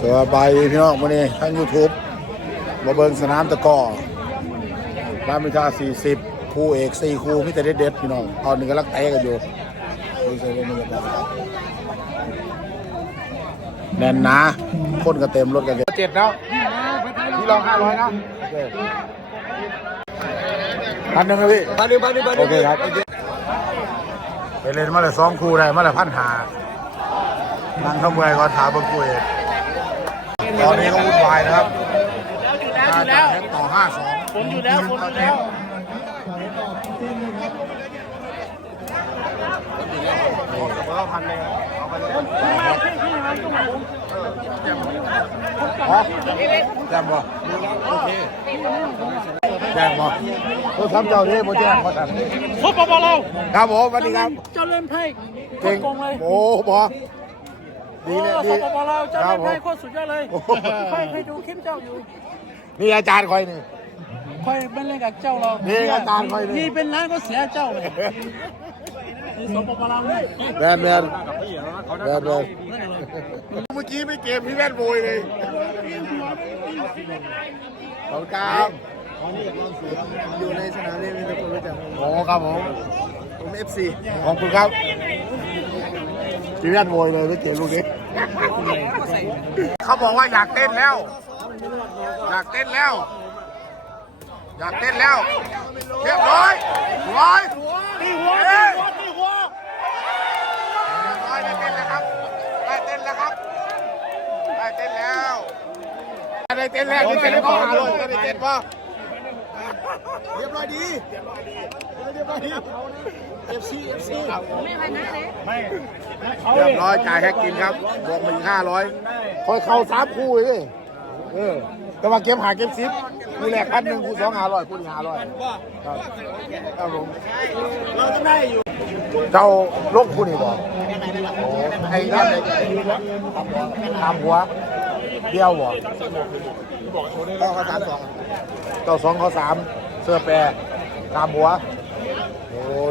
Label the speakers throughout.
Speaker 1: สวัสดีพี่น้องวันนี้ทางยูทูบมาเบิ่งสนามตะกร้อรามอินทรา40 คู่เอก 4 คู่มิแต่เด็ดๆพี่น้องตอนนี้กำลังเตะกันอยู่ดูสิว่ามันจะเป็นยังไงแน่นหนะคนก็เต็มรถกันเต็มเจ็ดแล้วพี่ลอง500นะโอเคพันหนึ่งนะพี่
Speaker 2: พันหนึ่งพันหนึ่งพันห
Speaker 1: โอ
Speaker 2: นึ่ง
Speaker 1: เคครับไปเล่นมาเลยสองคู่ได้มาเลยพันหานั่งทำเมื่อยก็ถามเบิ่งคู่เอก ตอนนี้ก็วุ่นวายนะครับ
Speaker 3: อยู่แล้วอยู่แล้ว
Speaker 1: ต่อห้าสอง
Speaker 3: ฝนอยู่แล้วฝนอยู่แล้ว
Speaker 1: พันเลยเอาไปเลย
Speaker 3: มาที่ที่มันก็มา
Speaker 1: อ๋อแจ้งบ่โอเคแจ้งบ่โทรศัพท์เจ้านี่บ่แจ้งบ่ทัน
Speaker 3: ครบปะเรา
Speaker 1: ครับผมสวัสดีครับ
Speaker 3: เจ้าเล่นไพ่โค
Speaker 1: เก่
Speaker 3: ต
Speaker 1: ง
Speaker 3: รโกงเลย
Speaker 1: โอ้บ่ ดี
Speaker 3: โอ้
Speaker 1: เลย
Speaker 3: ค
Speaker 1: ดี
Speaker 3: รบปะเราเจ้า
Speaker 1: ครับ
Speaker 3: เล่น
Speaker 1: ผม
Speaker 3: ไพ่โคตรสุดยอดเลย
Speaker 1: โอ้โห
Speaker 3: ค่อยเคยดูคลิปเจ้าอยู่
Speaker 1: นี่อาจารย์คอยนี่
Speaker 3: ค่อยเป็นเล่นกับเจ้าเรา
Speaker 1: นี่อาจารย์ค่อยนี่
Speaker 3: นี่เป็นร้านก็เสียเจ้าเลยนี่สปปลาวเลย
Speaker 1: แมนแมนแมนแมนเมื่อกี้ไม่เกมพี่แว่นโวยเลยขอบคุณครับ
Speaker 2: อยู่ในสนามเล่นมีแต่คนรู้จัก
Speaker 1: โอ้ครับผม
Speaker 2: ผมเอฟซี
Speaker 1: ขอบคุณครับ พี่แว่นโวยเลยไม่เกมลูกนี้เขาบอกว่าอยากเต้นแล้ว อยากเต้นแล้ว อยากเต้นแล้วเรียบร้อยร้อย
Speaker 3: ตีหัวตีหัวตีหัว
Speaker 1: ร้อยได้เต้นแล้วครับได้เต้นแล้วครับได้เต้นแล้วได้เต้นแล้วได้เต้นแล้วได้เต้นป่ะ
Speaker 2: เรียบร้อยดีเรียบร้อยดี เอฟซีเอฟซี
Speaker 1: เรียบร้อยจ่ายแค่กินครับบวกมาอีกห้าร้อยคอยเข้าสามคู่เลยเออแต่ว่าเกมหาเกมซิปคู่แรกพันหนึ่งคู่สองห้าร้อยคู่นี้ห้าร้อยครับครับผม
Speaker 2: เราต้องได้อยู่
Speaker 1: เจ้าลบคู่นี่บอกโอ้ไอ้นั่นไอ้ทำหัวเดียวบ่
Speaker 2: ก็เขาสามสอง
Speaker 1: เจ้าสองเขาสามเสื้อแปรตามหัวโอ้ห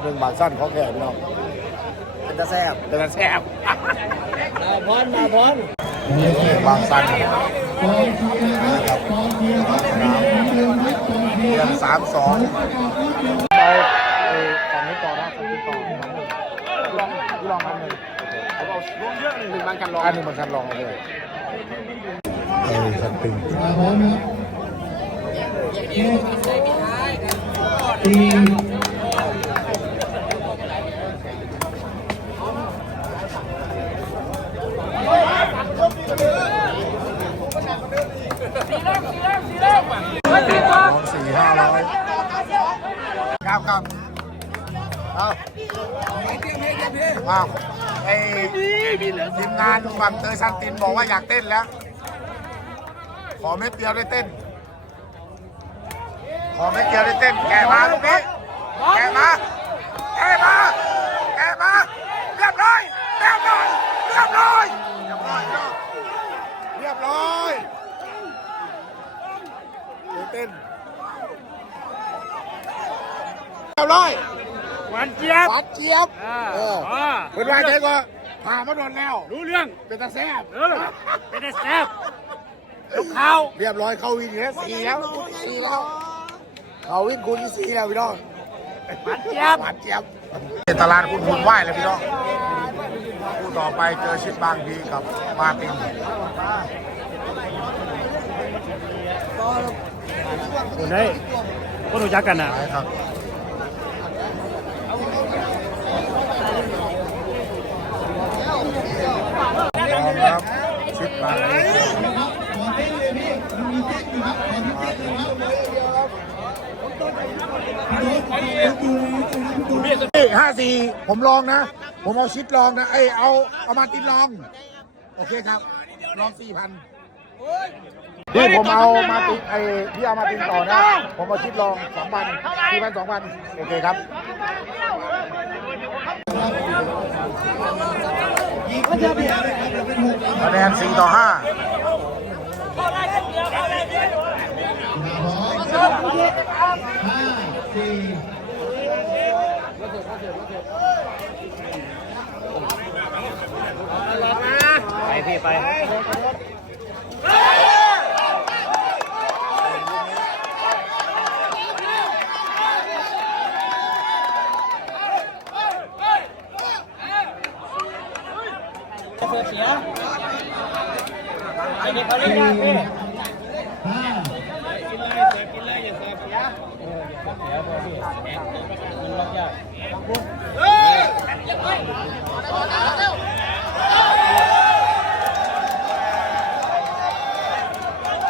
Speaker 1: นึ่งบาทสั้นเขาแก่พี่น้อง
Speaker 2: เป็นตาแซ่บ
Speaker 1: แต่ละแซ่บ
Speaker 2: มาพรมาพร
Speaker 1: บางสั้นนะครับเรียนสามสองเราไอ้ฝั่งนี้ต่อนะฝั่งนี้ต่อลองลองอันหนึ่งหนึ่งบางกันลองอันหนึ่งบางกันลองเลยเออสัตว์ปิง สองสี่ห้าร้อยครับครับเอาเอาไอ้ทีมงานฝั่งเตยสันตินบอกว่าอยากเต้นแล้ว ขอเม็ดเดียวได้เต้น ขอเม็ดเดียวได้เต้น แกมาลูกนี้แกมา แกะมา แกะมา เรียบร้อย เรียบร้อย เรียบร้อย เรียบร้อยเรียบร้อยเดี๋ยวเต้นเรียบร้อย
Speaker 3: หวานเจี๊ยบ
Speaker 1: หวานเจี๊ยบเออ
Speaker 3: อ่า
Speaker 1: เป็นว่าใจก็ผ่ามาโดนแล้ว
Speaker 3: รู้เรื่อง
Speaker 1: เป็นตาแซ่บ
Speaker 3: เออเป็นไอ้แซ่บลูกเขา
Speaker 1: เรียบร้อยเข้าวินแล้วสี่แล้วสี่แล้ว เขาวินคูณที่สี่แล้วพี่น้อง
Speaker 3: หวานเจี๊ยบ
Speaker 1: หวานเจี๊ยบตลาดคุณคุณไหวเลยพี่น้องคู่ต่อไปเจอชิดบางพีกับมาร์ติน
Speaker 3: คนได้คนรู้จักกันอะ
Speaker 1: ไปครับพร้อมครับชิดบางพีห้าสี่ผมลองนะ ผมเอาชิดลองนะ เอ้ยเอาเอามาตินลอง โอเคครับ ลองสี่พัน ที่ผมเอามาตินไอ้ที่เอามาตินต่อนะ ผมเอาชิดลองสองพันสี่พันสองพันโอเคครับคะแนนสี่ต่อห้า
Speaker 3: ไปพี่ไป
Speaker 2: นี้เขาเล่นยากพี่
Speaker 4: ห้า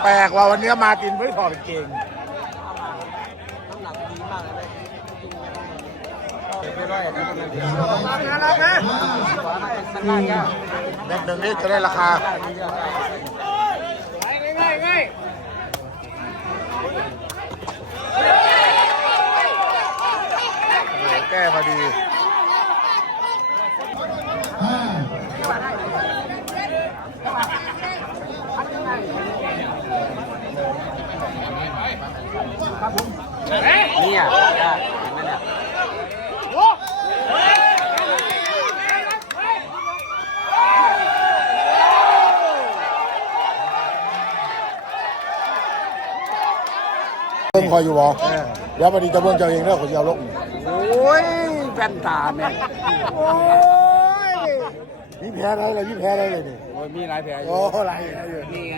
Speaker 1: แปลกว่าวันนี้มากินไม่ถอดเก่ง เด็กหนึ่งนี่จะได้ราคา
Speaker 2: ง่ายง่าย
Speaker 1: แก้
Speaker 2: พอดีเนี่ย
Speaker 1: บิ่งคอยอยู่บ่เดี๋ยววันนี้จะเบิ่งเจ้าเองเด้อคนจะเอาลง
Speaker 2: โอ้ยแว่นตาแม่
Speaker 1: โอ้ยมีแพ้อะไรเลยมีแพ้อะไรเลยนี่
Speaker 2: โอ้ยมีหลายแผลอยู่
Speaker 1: โอ้อะไรอะไรอยู่
Speaker 2: นี่ไง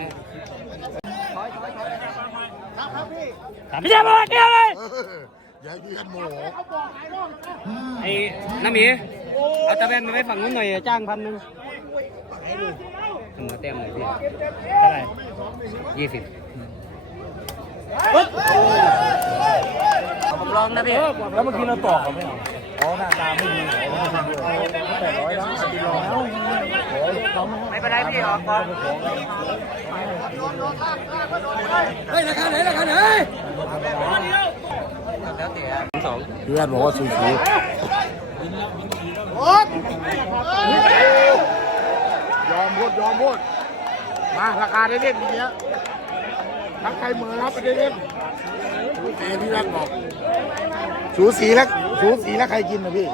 Speaker 2: พี่จะบอกเดียวเลย
Speaker 1: เอออย่าให้พี่กันโมโห
Speaker 2: ไอ้น้ำหมีเอาตะแบนไปไว้ฝั่งนู้นหน่อยจ้างพันหนึ่งเสมอเต็มเลยพี่เท่าไหร่ยี่สิบ ผมลองนะพี่
Speaker 3: แล้วเมื่อกี้เราต่อเขาไม่เอาอ๋อหน้าตาไม่ดีแปดร้อยนะตีรอง
Speaker 2: ไม่เป็นไรพี่ออกก่อนเฮ้ยราคาไหนราคาไหนแล้วแต่สอง
Speaker 1: เพื่อนบอกว่าสูสียอมพูดยอมพูดมาราคาได้เล่นอย่างเงี้ย ทั้งใครเหมือรับไปได้เล่นสูสีพี่แว่นบอกสูสีแล้วสูสีแล้วใครกินนะพี่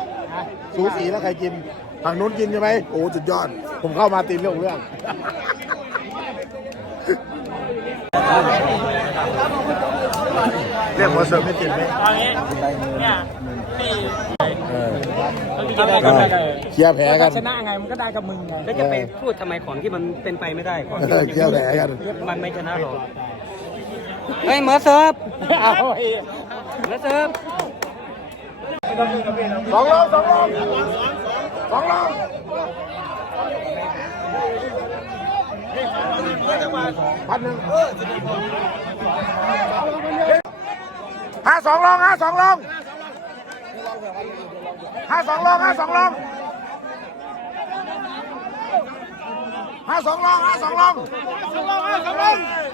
Speaker 1: สูสีแล้วใครกินฝั่งนู้นกินใช่ไหมโอ้สุดยอด ผมเข้ามาตีเรื่องเรื่องเรียกว่าเสริมไม่ติดไหม
Speaker 2: ตอนนี้เนี่ยพี่
Speaker 1: เออ
Speaker 2: ทำอะไรก็ไม่ได้
Speaker 1: เคลียร์แผลกัน
Speaker 2: ชนะไงมันก็ได้กับมึงไงแล้วจะไปพูดทำไมของที่มันเป็นไปไม่ได้ของ
Speaker 1: เออเคลียร์แผลกัน
Speaker 2: มันไม่ชนะหรอก เฮ้ยเหมือเซิร์ฟเอาเหมือเซิร์ฟ
Speaker 1: สองรองสองรองสองรองพันหนึ่งห้าสองรองห้าสองรองห้าสองรองห้าสองรองห้าสองรองห้าสองรองห้าสอง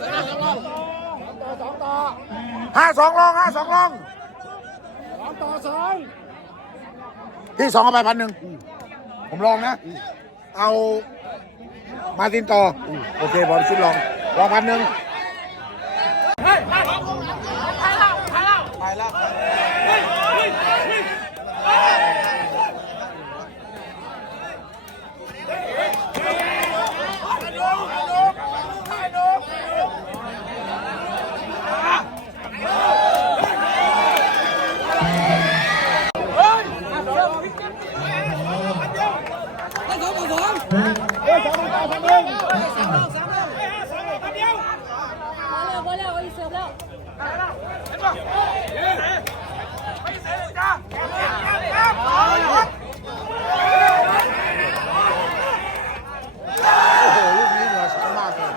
Speaker 1: รองห้าสองลองห้าสองลอง
Speaker 3: ต่อสอง
Speaker 1: ที่สองเอาไปพันหนึ่งผมลองนะ เอามาตินต่ออโอเคบอลชุดลอง ลองพันหนึ่งโอ้โห ลูกนี้เหนือชั้นมากเลย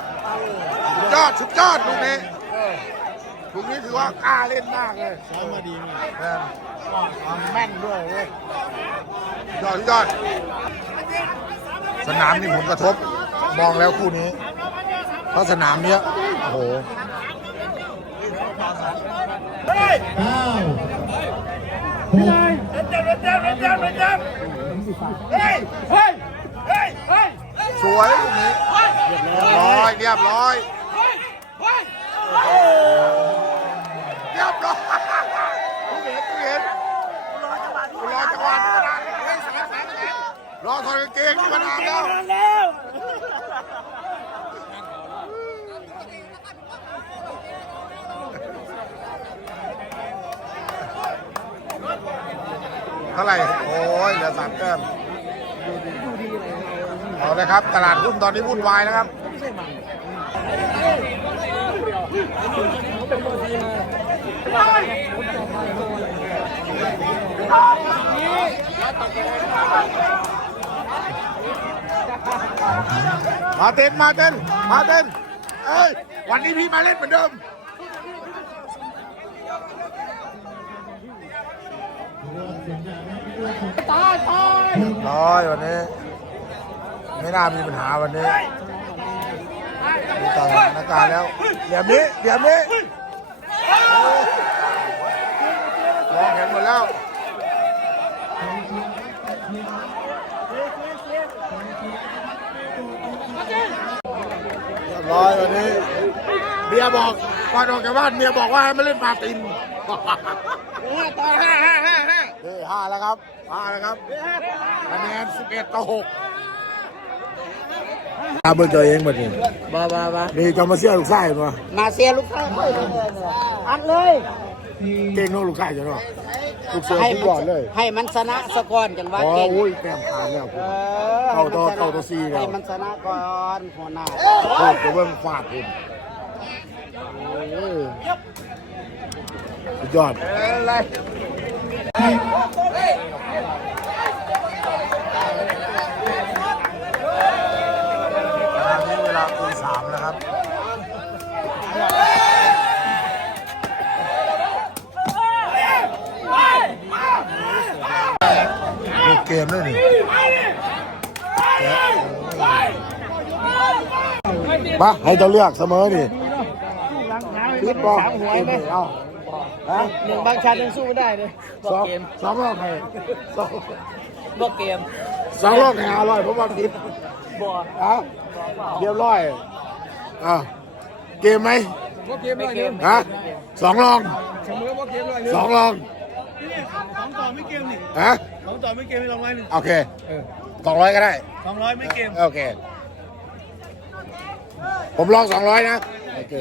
Speaker 1: สุ ดสุดยอดลูกนี้ลูกนี้ถือว่ากล้าเล่นมากเลย
Speaker 3: ซ้อมมาดีมาก
Speaker 1: ความแม่นด้วยเว้ยยอดยอด สนามนี่ผลกระทบมองแล้วคู่นี้ เพราะสนามเนี้ยโอ้โห
Speaker 4: เก้าหก
Speaker 1: สวยลูกนี้เรียบร้อยเรียบร้อย เรียบร้อยผู้เห็นผู้เห็นรอจังหวะรอจังหวะที่มานานแล้วร อถองที่มานานแล้วเท่าไหร่ โอ้ยเหลือสามแต้มเอาเลยครับ ตลาดหุ้นตอนนี้วุ่นวายนะครับนี่ มาเต้นมาเต้นมาเต้นเอ้ยวันนี้พี่มาเล่นเหมือนเดิมร้อยวันนี้ ไม่น่ามีปัญหาวันนี้ดูตามสถานการณ์แล้วเดี๋ยวนี้เดี๋ยวนี้มองเห็นหมดแล้ว เรียบร้อยวันนี้เมียบอกก่อนออกจากบ้านเมียบอกว่าให้มาเล่นปาตินต่อห้าห้าห้าห้าเฮ้ยห้าแล้วครับห้าแล้วครับคะแนนสิบเอ็ดต่อหกตาเบอร์เจอเองหมดนี่
Speaker 2: บ้าบ้าบ้า
Speaker 1: นี่จะมาเชื่อลูกชายมา
Speaker 2: มาเสียลูกค้าค่อยเลยอัดเลย
Speaker 1: เก่งโน้ลูกชายจะเนาะลูกเสือ
Speaker 2: ให้
Speaker 1: ทุก
Speaker 2: มั
Speaker 1: บอลเลย
Speaker 2: ให้มันชนะสะก่อนกันว่า
Speaker 1: อ๋อ
Speaker 2: เก่ง
Speaker 1: อุ้ยแต้มขาดแล้ว
Speaker 2: เอ
Speaker 1: ผม
Speaker 2: อ
Speaker 1: เข้าต่อเข้าต่อสี่แล้ว
Speaker 2: ให้มันชนะก่อนหัวหน้า
Speaker 1: โอ้ยจะเบิ่งฟาดผมโอ้ยสุดยอด เกมด้วยนี่มาให้เจ้าเลือกเสมอนี่ปิดบอลเกมนี่เอาฮะ
Speaker 2: หนึ่งบางชาติยังสู้ไม่ได้เลย
Speaker 1: สองสองรอบให้สอง
Speaker 2: บอกเกม
Speaker 1: สองรอบให้อร่อยเพราะว่าปิด
Speaker 2: บอก
Speaker 1: อะเรียบร้อยอะเกมไหม
Speaker 2: ไม่เกม
Speaker 1: ฮะสองรองสองรอง
Speaker 5: สองต่อไม่เกมนี่
Speaker 1: ฮะ
Speaker 5: สองต่อไม่เกมไม่ลองไล่หนึ่ง
Speaker 1: โอเคสองร้อยก็ได้
Speaker 5: สองร้อยไม่เกม
Speaker 1: โอเค ผมลองสองร้อยนะโอเค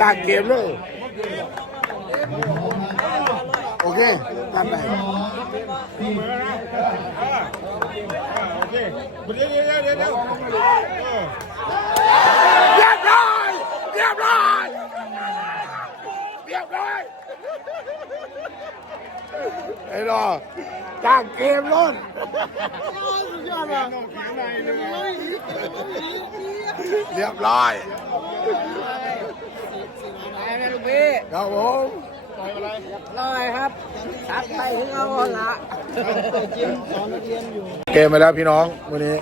Speaker 1: ตั้งเกมเลยโอเคตั้งไปเรียบร้อยเรียบร้อยเรียบร้อย ไอ้รอตั้งเกมล้นเรียบร้อย
Speaker 2: ไงลูกพี่
Speaker 1: ครับผม
Speaker 2: ลอยครับซัดไปถึงเอาละจิ้มสอนนักเรียนอยู่
Speaker 1: เกมไปแล้วพี่น้องวันนี้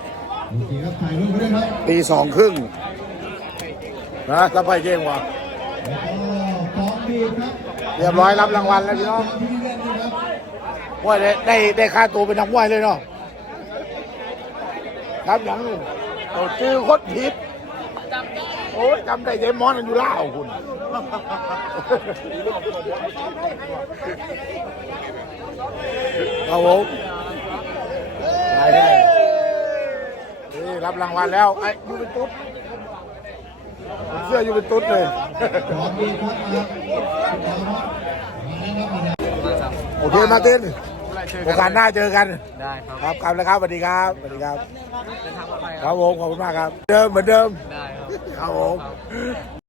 Speaker 6: โอเคครับถ่ายรูปไว้ด้วยครับ
Speaker 1: ตีสองครึ่งนะถ้าไปเก่งว่ะ
Speaker 6: แล้วก็พร้อมบีบครับ
Speaker 1: เรียบร้อยรับรางวัลแล้วพี่น้อง
Speaker 6: ที่เล่นนะครับ
Speaker 1: ว่าได้ได้ได้ค่าตัวเป็นนักมวยเลยเนาะครับอย่างนี้ตัวชื่อโคตรผิดโอ้ยจำได้เจมอนอยู่ล่าวคุณครับผมได้ได้นี่รับรางวัลแล้วไอ้ยูเป็นตุ๊ดเสื้อยูเป็นตุ๊ดเลย
Speaker 6: พร้อมบีบครับมาครับ
Speaker 1: โอ เคมาร์ตินโอกาสหน้าเจอกัน
Speaker 3: ได้ครับ
Speaker 1: ครับกลับแล้วครับสวัสดีครับสวัสดีครับ
Speaker 3: เดินทางปลอดภัย
Speaker 1: ครับผมขอบคุณมากครับ เดิมเหมือนเดิม
Speaker 3: ได้ครับ
Speaker 1: ครับผม